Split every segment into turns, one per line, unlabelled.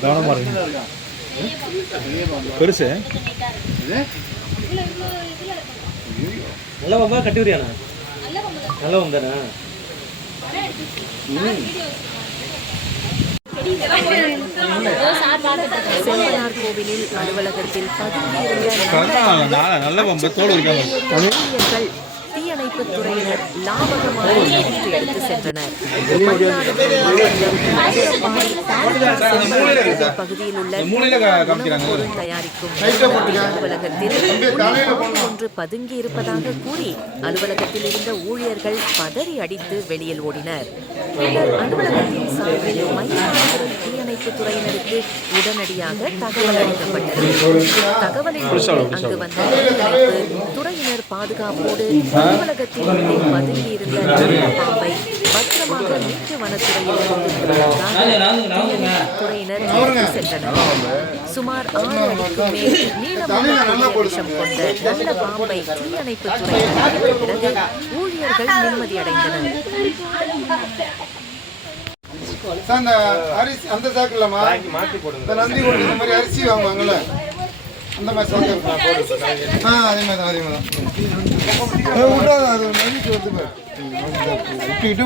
கவனமாக இருக்கு பெருசு?
நல்ல வம்பா கட்டி விரியாண்ணா? நல்ல வந்தானே
செம்பனார் கோவிலில் அலுவலகத்தில் பதுங்கியிருந்த
நல்ல நல்ல பம்பு தோல்
தீயணைப்புத் துறையினர் லாபகமாக மீட்டு எடுத்து சென்றனர். பகுதியில் உள்ள தயாரிக்கும் அலுவலகத்தில் ஒன்று பதுங்கி இருப்பதாக கூறி அலுவலகத்தில் இருந்த ஊழியர்கள் பதறி அடித்து வெளியில் ஓடினர். பின்னர் அலுவலகத்தின் சார்பில் மயிலாடுதுறை தீயணைப்புத் துறையினருக்கு உடனடியாக தகவல் அளிக்கப்பட்டது. தகவலின் அங்கு வந்த துறையினர் பாதுகாப்போடு அலுவலகத்தின் உள்ளே பதுங்கி இருந்த நல்ல பாம்பை பத்திரமாக மீட்டு வனத்துறையினர் துறையினர் சென்றனர். சுமார் ஆறு அடிக்கும் மேல் நீளமான கொண்ட நல்ல பாம்பை தீயணைப்பு துறையினர் பிறகு ஊழியர்கள் நிம்மதியடைந்தனர்.
சார், அந்த அரிசி அந்த சாக்கு இல்லம்மா இந்த நந்தி கொண்டு இந்த மாதிரி அரிசி வாங்குவாங்கல்ல? அந்த மாதிரி சாக்கு. ஆ அதே மாதிரி தான் அதே மாதிரி தான். அது விடாத அது நதிக்கு வந்து பாரு. விட்டு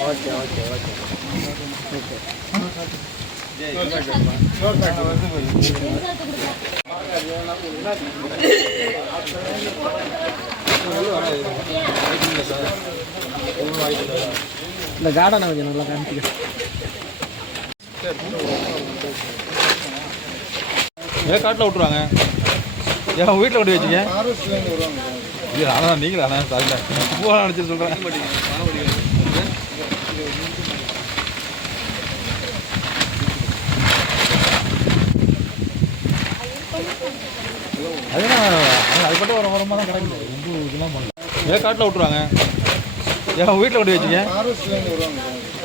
விட்டு விடாதுன்னு வச்சுங்க
இந்த கார்டனை கொஞ்சம் நல்லா காமிச்சிக்க
ஏன் காட்டில் விட்டுருவாங்க. ஏன் வீட்டில் கொண்டு வச்சுங்க அதான் நீங்களா பூவா நினச்சி சொல்கிறேன் அதுதான் அது மட்டும் ஒரு வரமாக தான் கிடக்குது ரொம்ப இதெல்லாம் பண்ணல ஏன் காட்டில் விட்டுருவாங்க ஏன் வீட்டில் கொண்டு வச்சுங்க
ஃபாரஸ்ட்லேருந்து வருவாங்க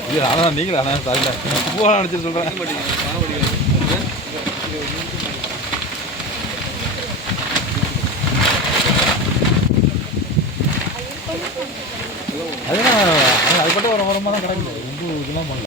இது அதான் நீங்களா அதான் சாரில பூவா நினச்சி சொல்கிறேன் அதுதான் அது மட்டும் ஒரு வரமாக தான் கிடக்குது ரொம்ப இதெல்லாம் பண்ணல